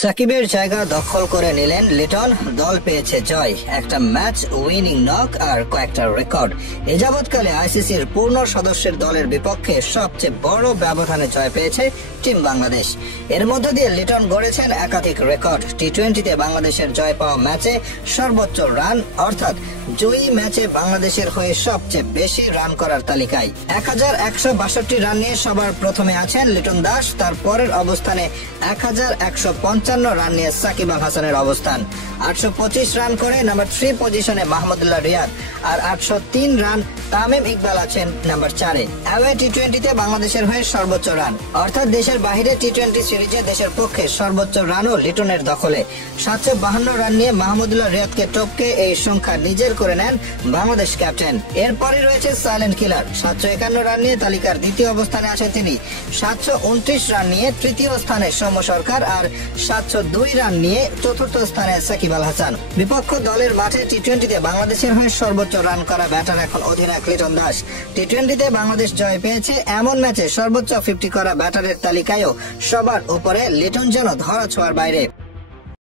সাকিবের জায়গা দখল করে নিলেন লিটন। দল পেয়েছে জয়, একটা ম্যাচ উইনিং নক আর কয়েকটা রেকর্ড। এ যাবৎকালে আইসিসির পূর্ণ সদস্যের দলের বিপক্ষে সবচেয়ে বড় ব্যবধানে জয় পেয়েছে টিম বাংলাদেশ। এর মধ্য দিয়ে লিটন গড়েছেন একাধিক রেকর্ড। টি-20তে বাংলাদেশের জয় পাওয়া ম্যাচে সর্বোচ্চ রান, অর্থাৎ জয়ী ম্যাচে বাংলাদেশের হয়ে সবচেয়ে বেশি রান করার তালিকায় 1162 রান নিয়ে সবার প্রথমে আছেন লিটন দাস। তার পরের অবস্থানে 1155 রান নিয়ে সাকিব আল হাসানের অবস্থান। 825 রান করে নাম্বার 3 পজিশনে মাহমুদুল্লাহ রিয়াদ, আর 803 রান তামিম ইকবাল আছেন নাম্বার 4-এ। অ্যাওয়ে টি-20তে বাংলাদেশের হয়ে সর্বোচ্চ রান, অর্থাৎ দেশের বাইরে টি-20 সিরিজে দেশের পক্ষে সর্বোচ্চ রানও লিটনের দখলে। 752 রান নিয়ে মাহমুদুল্লাহ রিয়াদকে টপকে এই সংখ্যা নিজের করে নেন বাংলাদেশ ক্যাপ্টেন। এরপরে রয়েছে সাইলেন্ট কিলার। 751 রান নিয়ে তালিকার দ্বিতীয় অবস্থানে আছেন তিনি। 729 রান নিয়ে তৃতীয় স্থানে সৌম্য সরকার, আর 702 রান নিয়ে চতুর্থ স্থানে সাকিব আল হাসান। বিপক্ষ দলের মাঠে টি-20তে বাংলাদেশের হয়ে সর্বোচ্চ রান করা ব্যাটার এখন অধিনায়ক লিটন দাস। টি-20তে বাংলাদেশ জয় পেয়েছে, এমন ম্যাচে সর্বোচ্চ 50 করা ব্যাটারের তালিকায়ও সবার উপরে লিটন যেন ধরা ছোঁয়ার বাইরে।